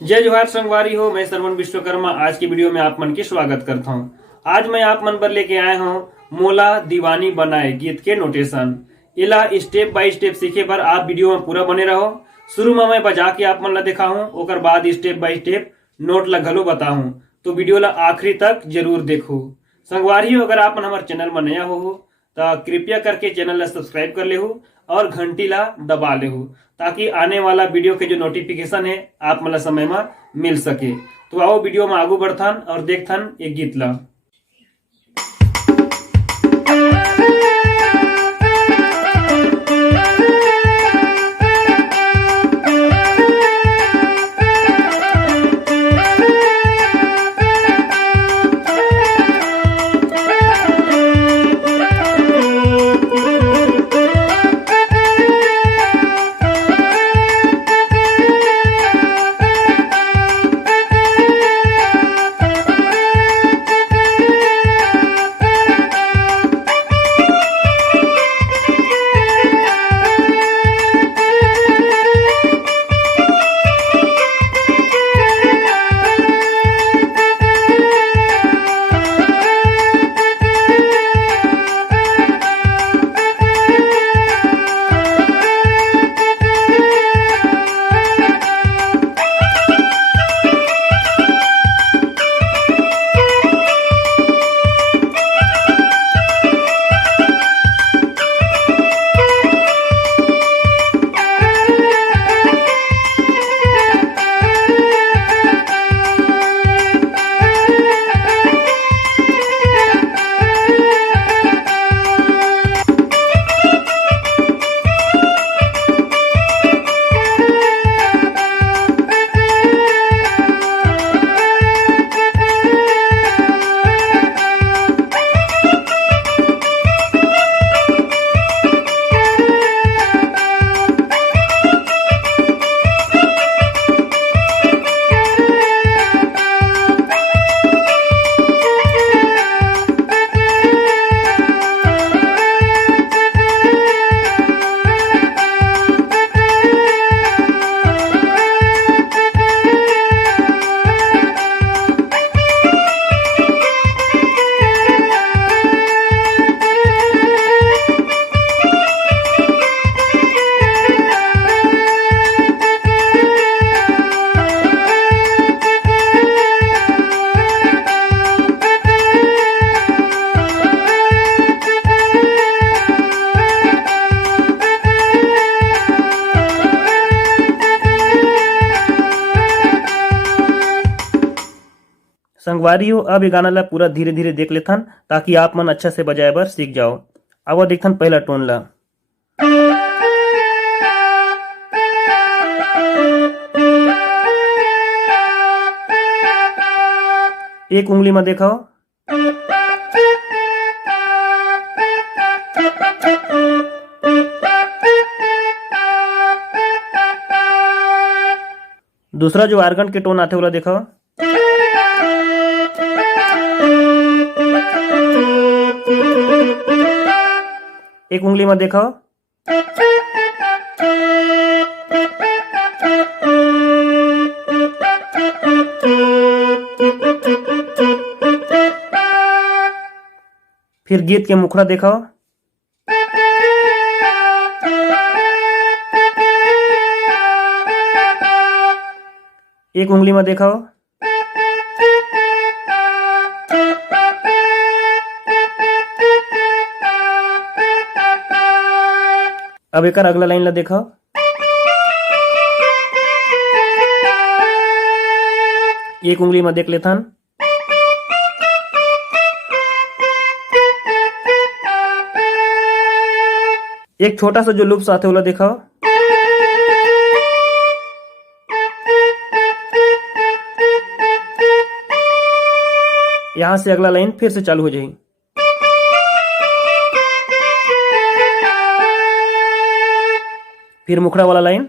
जय जोहार संगवारी हो। मैं श्रवण विश्वकर्मा आज की वीडियो में आप मन के स्वागत करता हूँ। आज मैं आप मन पर लेके आया हूँ मोला दीवानी बनाए गीत के नोटेशन। इला स्टेप बाय स्टेप सीखे पर आप वीडियो में पूरा बने रहो। शुरू में मैं बजा के आप मन ला दिखा हूँ, ओकर बाद स्टेप बाय स्टेप नोट ला घलो बताऊं, तो वीडियो ला आखिरी तक जरूर देखो। संगवारी हो, अगर आप मन हमारे चैनल में नया हो तो कृपया करके चैनल ला सब्सक्राइब कर ले हो और घंटी ला दबा ले हो, ताकि आने वाला वीडियो के जो नोटिफिकेशन है आप मतलब समय में मिल सके। तो आओ वीडियो में आगू बढ़थन और देखथन एक गीत ला। संगवारी हो, अब ये गाना ला पूरा धीरे धीरे देख लेथन, ताकि आप मन अच्छा से बजाए बर सीख जाओ। अब देखथन पहला टोन ला। एक उंगली में देखो, दूसरा जो आर्गन के टोन आते वाला देखो, एक उंगली में देखो, फिर गीत के मुखड़ा देखो, एक उंगली में देखो, अब एक अगला लाइन ला देखो, एक उंगली में देख लेथन, एक छोटा सा जो लूप्स आते वाला देखो, यहां से अगला लाइन फिर से चालू हो जाएगी। फिर मुखड़ा वाला लाइन,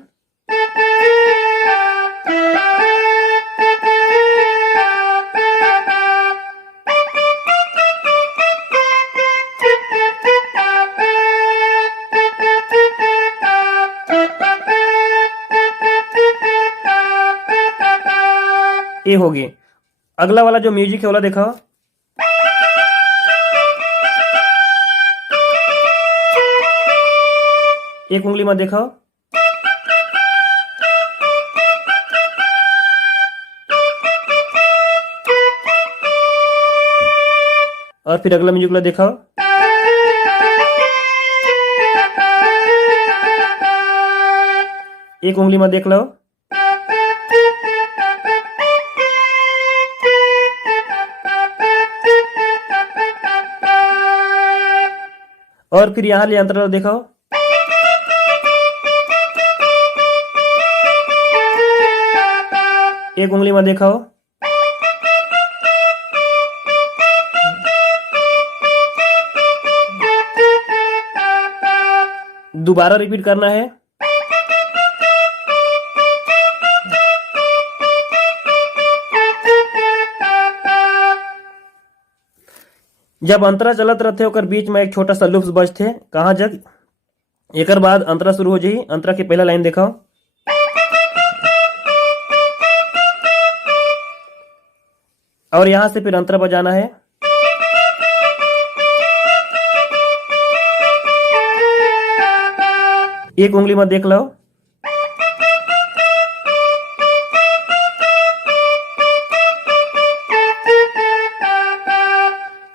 ए होगी। अगला वाला जो म्यूजिक है वाला देखो, एक उंगली में देखो, और फिर अगला म्यूजिक वाला देखो, एक उंगली में देख लो, और फिर यहां ले अंतरा देखो, एक उंगली में देखो, दोबारा रिपीट करना है। जब अंतरा चलत रहते ओकर बीच में एक छोटा सा लुप्स बजते, कहाँ जग एक बाद अंतरा शुरू हो जाई। अंतरा के पहला लाइन देखो, और यहां से फिर अंतरा बजाना है। एक उंगली में देख लो,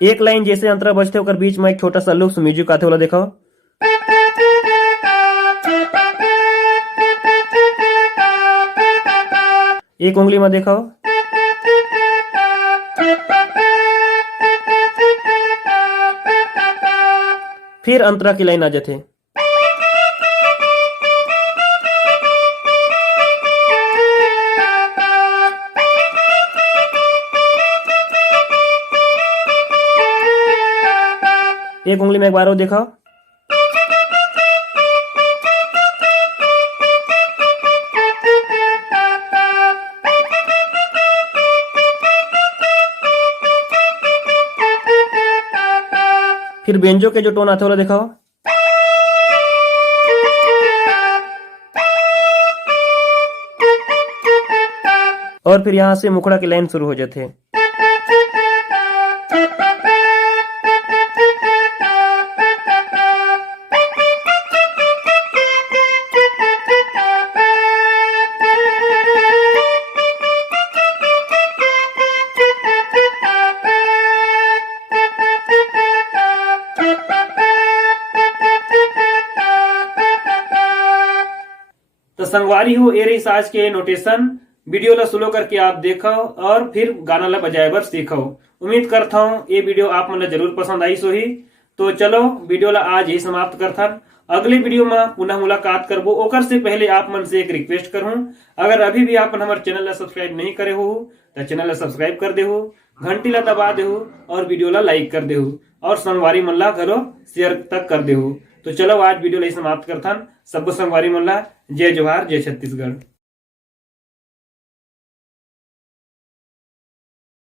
एक लाइन जैसे अंतरा बजते होकर बीच में एक छोटा सा लुप्स म्यूजिक आते वाला देखो, एक उंगली में देखो, फिर अंतरा की लाइन आ जाते। एक उंगली में एक बार और देखो, फिर बेंजो के जो टोन आते वाला देखो, और फिर यहां से मुखड़ा की लाइन शुरू हो जाते। तो संगवारी हो ए रही आज के नोटेशन। वीडियो ला स्लो करके आप देखो और फिर गाना ला बजाए बर सीखो। उम्मीद करता हूँ ये वीडियो आप मन जरूर पसंद आई सो ही। तो चलो वीडियो ला आज ही समाप्त करथन। अगले वीडियो में पुनः मुलाकात करबो। ओकर से पहले आप मन से एक रिक्वेस्ट करूं, अगर अभी भी आप हमारे चैनल ला सब्सक्राइब नहीं करे हो तो चैनल ला सब्सक्राइब कर दे हो, घंटी ला दबा दे हो और वीडियो ला लाइक कर दे हो और संगवारी मन ला घरो शेयर तक कर दे हो। तो चलो आज वीडियो ला समाप्त करथन। सबको संगवारी मन ला जय जोहार, जय छत्तीसगढ़।